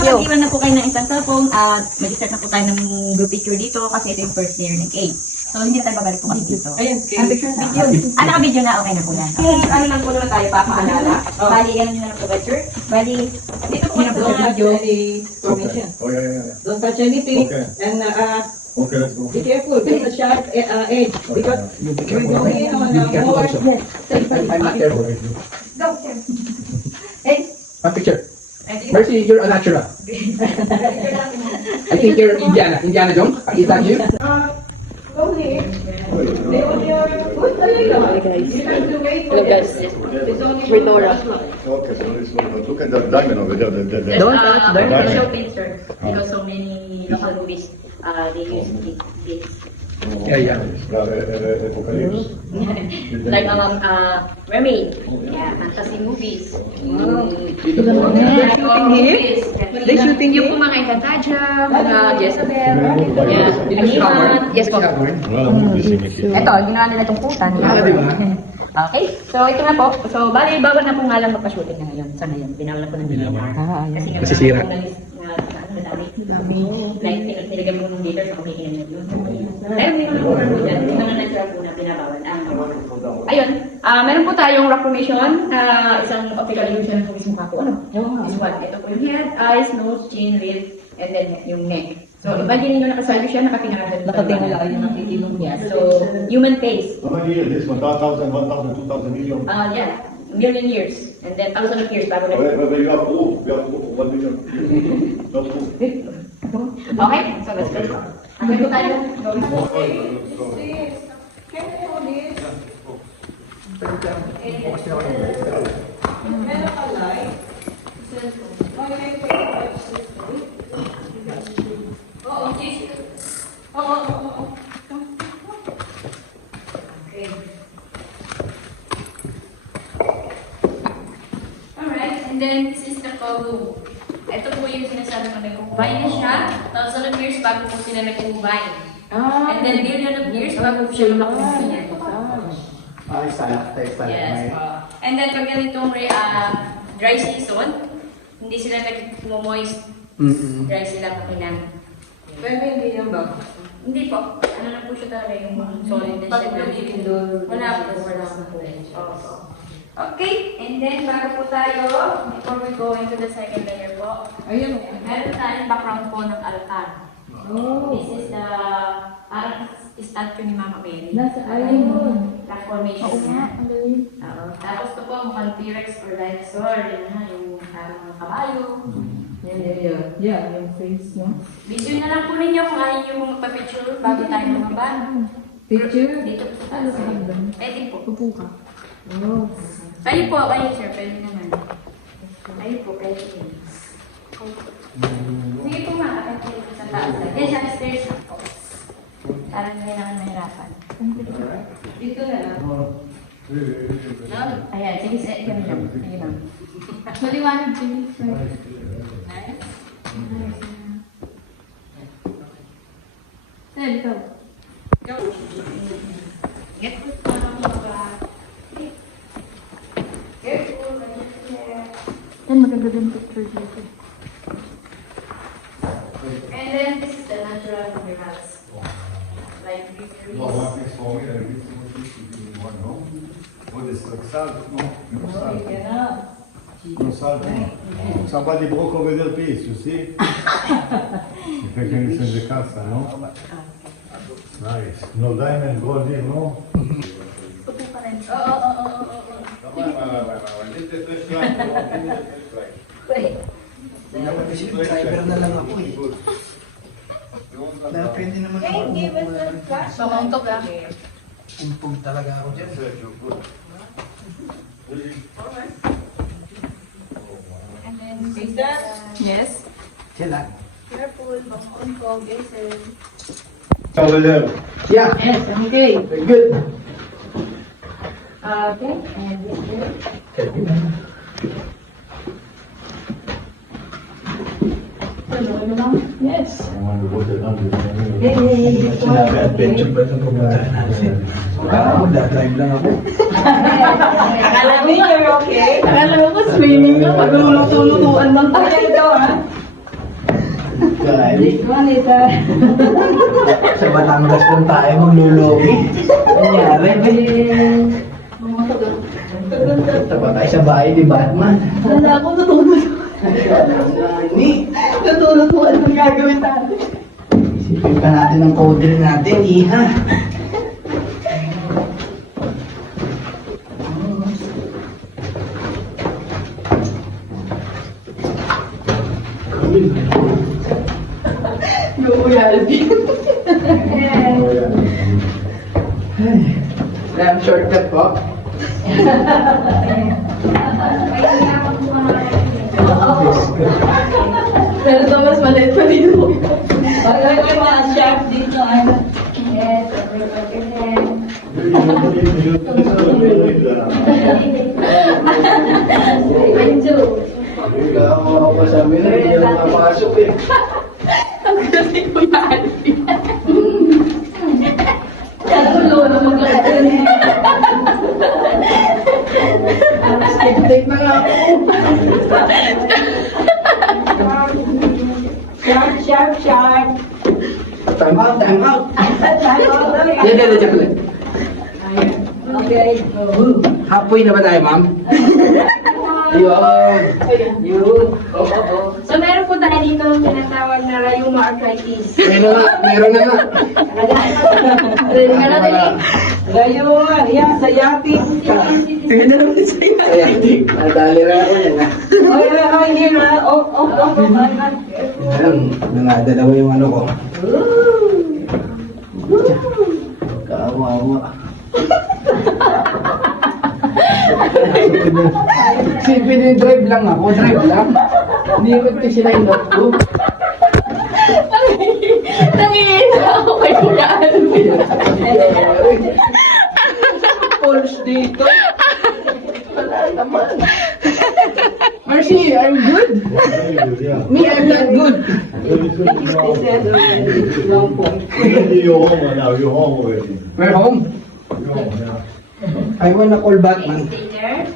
Mag-iwan na po kayo ng isang cellphone at mag-start na po tayo ng group picture dito kasi ito yung first year ng A. So, hindi na tayo babalik po kami dito. Ayan, Picture video. Naka-video na, okay na po yan. Ano lang po naman tayo, papaalala. Bali, yan nyo na po picture. Bali, dito po na po sa video. Formation. Oh, yeah. Don't touch anything. Okay. And Okay, let's go. be careful. Take a sharp edge because we're going on a more I'm not careful. Go, sir. Hey. A picture. Mercy, you're a natural. I think you're Indiana Jones. Pakita niyo. Go here. Stay on your foot. You have to wait for it's only Ritora. Okay, so let's look at that diamond over there. Don't touch touch them. show picture because so many local movies they use this. Yeah. Apocalypse. Like mermaid, fantasy movies. They shooting Yung po mga Encantadia, mga Jezebel, yes po. Well, this is Mickey. Ito, ginawa nila itong putan. Okay, so ito na po. So, bali, bawal na po nga lang magpa-shooting na ngayon. Sa ngayon, binawal na po ng DNR. Kasi nga, Masisira. Like, nilagay mo ng data sa kumikinin na yun. Ayun, meron na po na po dyan. Yung mga natural po na binabawal. Ayun, meron po tayong rock formation, isang optical illusion po mismo kako. Ano? This one. Ito po yung head, eyes, nose, chin, lips, and then yung neck. So, imagine nyo nakasalyo siya, nakatingala. Nakatingala kayo ng itilong niya. So, human face. How many years? This 1,000, 2,000 million. Yeah, million years. And then thousand of years bago na. But you have proof. You have proof. 1 million. Not proof. Okay, so let's go. Ano po tayo? Alright, and then this is the Kogu. Ito po yung sinasabi ko, nag-combine na siya, thousand of years bago po sila nag-combine. And then billion of years bago po siya lumakumbine. Yes. And then pag ganitong dry season, hindi sila nag-moist. Dry sila pakinan. Pero hindi yan ba? Hindi po. Ano na po siya talaga yung solid na siya. Wala po. Opo. Okay, and then bago po tayo, before we go into the second layer po, Ayun. meron tayong background po ng altar. Oh. This is the parang statue ni Mama Mary. Nasa ayun. Rock formation niya. Oo. Tapos ito po, mukhang T-Rex or dinosaur. Yun na, yung parang kabayo. Yeah, yung face mo. Video na lang po ninyo kung ayaw nyo magpa-picture bago tayo lumaba. Picture? Dito po sa Ano taas. sa hagdan? Pwede po. Upo ka. Oh. Kayo po, kayo sir, pwede naman. Kayo po, pwede yun. Sige po ma, akin kayo sa taas. Yes, upstairs ako. Parang hindi na kayo mahirapan. Dito na lang. Ayan, sige, sige lang. Sige ma'am. Maliwanag din. Nice. Sir, ikaw. Get this down. Careful. Yan, maganda din picture dito. And then this is the natural minerals. Like these trees. What is the salt? No, salt. No salt. Somebody broke over the piece, you see? If I can in the casa, no? Nice. No diamond, gold here, no? Driver na lang ako eh. Pwede naman ako. Pamangtok ah. Umpog talaga ako dyan. And then Yes. Sila. careful, bangkon ko, Jason. Over there. Yeah. Yes, okay. Very good. Okay, and this here. Yes. Sinabi, adventure ba itong pumuntahan natin? Dadrive lang ako. Akala mo you're okay? Akala ko ba swimming ka? Pagluluto-lutuan lang tayo. Okay, ito ha. Guys, Manita. sa Batangas lang tayo maglulugi. Nangyari, Taba tayo sa bahay ni Batman. Wala akong natulog. Ni, Natulog ko. Anong gagawin natin? isipin pa natin ang coder natin, iha. Ram shortcut po. Pero ito mas maliit pa dito. Bagay ko mga sharp dito. Ano? Yes, okay. Ako pa sa amin, hindi na napasok eh. Kasi Kuya Alfie. Nagulo na maglakad. Take na nga ako. Sharp, sharp, sharp. Time out, time out. Sharp. Check ulit. Okay. Halfway na ba tayo, ma'am? Yun. So meron po tayo dito ang tinatawag na rheuma arthritis. Meron na nga. Ready ka na tayo? Gayo nga. Yan, sa yatis. Tingnan na lang sa iyo. Ayan, nadali rin ako yan, ha? Ay, here ha. Oh. Alam, nangadalawa yung ano ko. Kawawa. Simple drive lang ako, drive lang. Hindi ko ito sila yung lock ko. Nangihinga ako kay Kuya Alfie. Pulse dito. Mercy, I'm good. Me, I'm not good. You're home now. You're home already. We're home. You're home, yeah. I wanna call Batman. Stay there.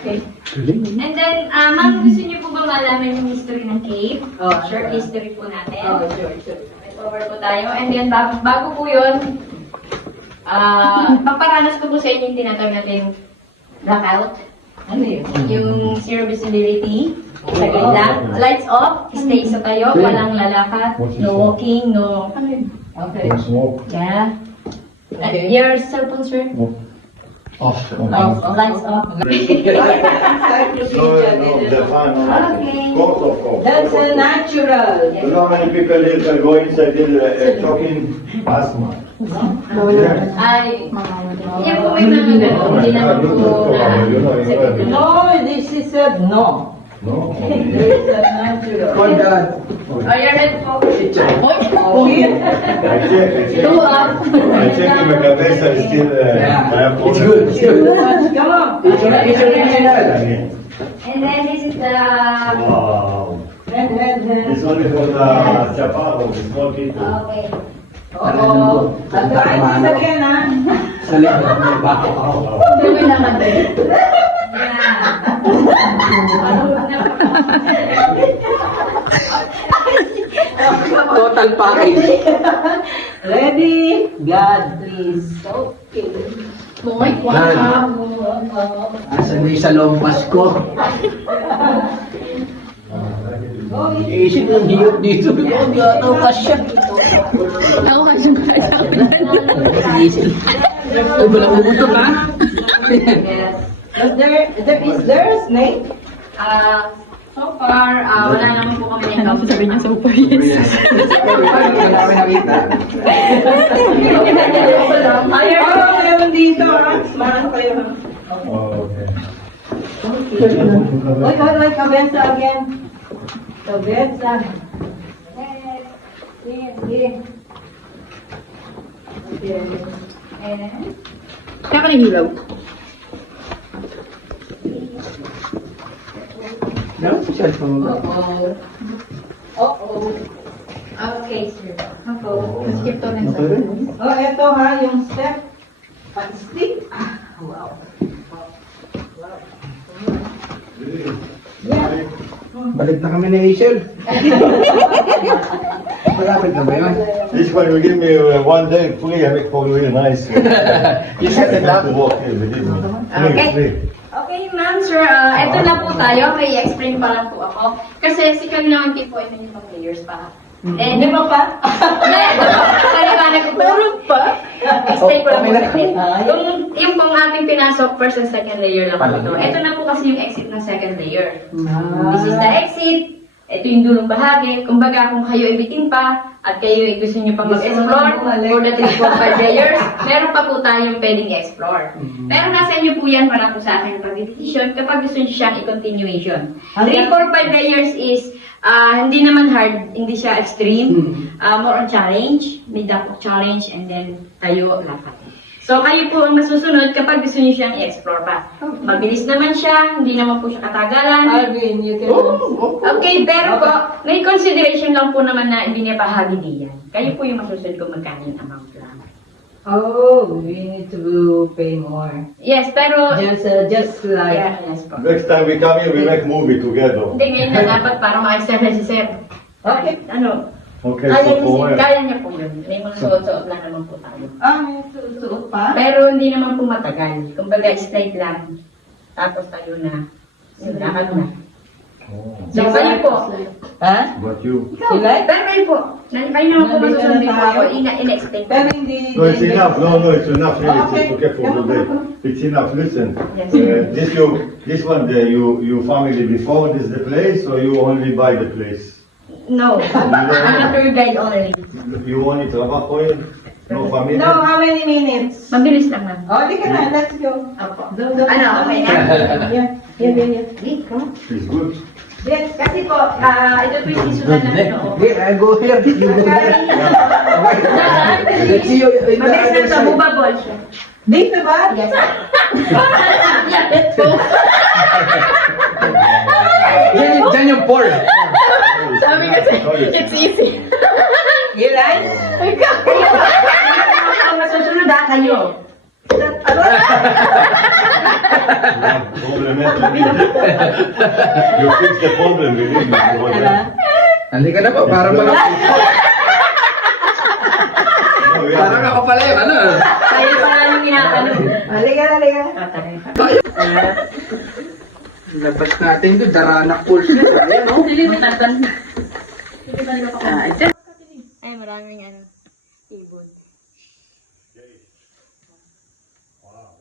Okay. And then, ma'am, gusto niyo po ba malaman yung history ng cave? Oh, Short sure. history po natin. Oh, sure. Right over po tayo. And then, bago po yun, paparanas ko po sa inyo yung tinatawag natin blackout. Ano yun? Yung zero visibility. Saglit lang. Lights off. Stay sa tayo. Walang lalakad. No walking. No... Okay. Don't smoke. Yeah. Okay. Your cell phone, sir? Off. Lights off. No, the fan. Okay. Course. That's a natural. You know how many people go inside talking asthma? Ay, yan po may mga ganun. Hindi naman po na... No, this is a no. No? This is a natural. Call God. Are you ready po? Oh, yeah. I check. Two up. I check if my cabeza is still. I have It's good, it's good. Come on. It's original. And then this is the... Wow. Head. It's only for the chaparro, small people. Okay. Oo. Arthritis again, ha? Sa likod, may bako ako. Hindi mo naman din. Total package. Ready? God, please. Okay. God. Asan na yung sa lompas ko? Isip ng hiyot dito. Hindi ata kasya. Ako kasi Isip. Ay, wala umutok ha? Yes. But is there a snake? So far, wala naman po kami ng kaso. Sabi niya, so far, yes. Wala namin nakita. Ayaw, meron dito, ha? Marang kayo, ha? Oh, okay. Wait, kabenta again. Kabenta. Sige. Okay. And, Kaya ka hilaw. No? Cellphone mo. oh. Okay, sir. Ako. Skip to next. Okay rin. Oh, eto ha, yung step. Pag-stick. Wow. Balik na kami ni Rachel. Malapit na ba yun? This one you give me one day free, I make for you really nice. You set it have to up. walk here, believe me. Okay. Free. Okay, ma'am, sir. Eto na po tayo. May explain pa lang po ako. Kasi si Kamilang po ay may ibang layers pa. And, Di ba pa? paliwanag ko po. pa? Explain ko lang po Okay lang. saglit. Yung pong ating pinasok, first and second layer lang po ito. Ito na po kasi yung exit ng second layer. This is the exit. Ito yung dulong bahagi. Kumbaga, kung kayo ay bitin pa, at kayo ay gusto nyo pa mag-explore for the 3-4-5 layers, meron pa po tayong pwedeng i-explore. Pero nasa inyo po yan para po sa akin pag-decision kapag gusto nyo siyang i-continuation. 3-4-5 layers is hindi naman hard, hindi siya extreme. More on challenge, mid-up challenge, and then kayo lapat. So, kayo po ang masusunod kapag gusto niyo siyang i-explore pa. Mabilis naman siya, hindi naman po siya katagalan. Alvin, you can... Okay, pero po, may consideration lang po naman na hindi niya bahagi diyan. Kayo po yung masusunod kung magkano yung amount lang. Oh, we need to pay more. Yes, pero... Just like... Yeah, yes po. Next time we come here, we make movie together. Hindi, ngayon na dapat para ma-extend na si Sir. Okay. Ano? Okay, Kaya so for kaya niya po yun. May mga suot-suot lang naman po tayo. May suot pa? Pero hindi naman po matagal. Kumbaga, straight lang. Tapos tayo na. Yun, lakad na. So, kayo po. Ha? But you. Ikaw, Ilay? pero kayo po. Kayo naman po Nandito masusunod na po ako. tayo. In-explain. Pero hindi... No, it's enough. No, it's enough. Really, Okay. it's okay for today. It's enough. Listen, Yes. this one there, you family before this the place, or you only buy the place? No. I'm a tour guide only. You only trabajo here? No family? No, how many minutes? Mabilis lang naman. Oh, di ka na. Let's go. Opo. Doon. Ano, okay na? Yan. Wait, come on. It's good. Yes, kasi po, ito po yung isulat na noo. Here, I go here. You go there. Let's see you in the Mabilis other lang sa side. bubabol siya. Dito ba? Yes. Yeah, let's go. Diyan yung port. Sabi kasi, it's easy. Ilay? Ikaw. Ang masusunod kayo. Problem, you fix the problem, believe me. Halika na po, para No, we Parang have- ako pala yun, ano? Tayo pala yung inaano. Halika. Labas natin doon, Daranak Falls na. Ayan, oh. Ay, maraming ano, ibon. Wow.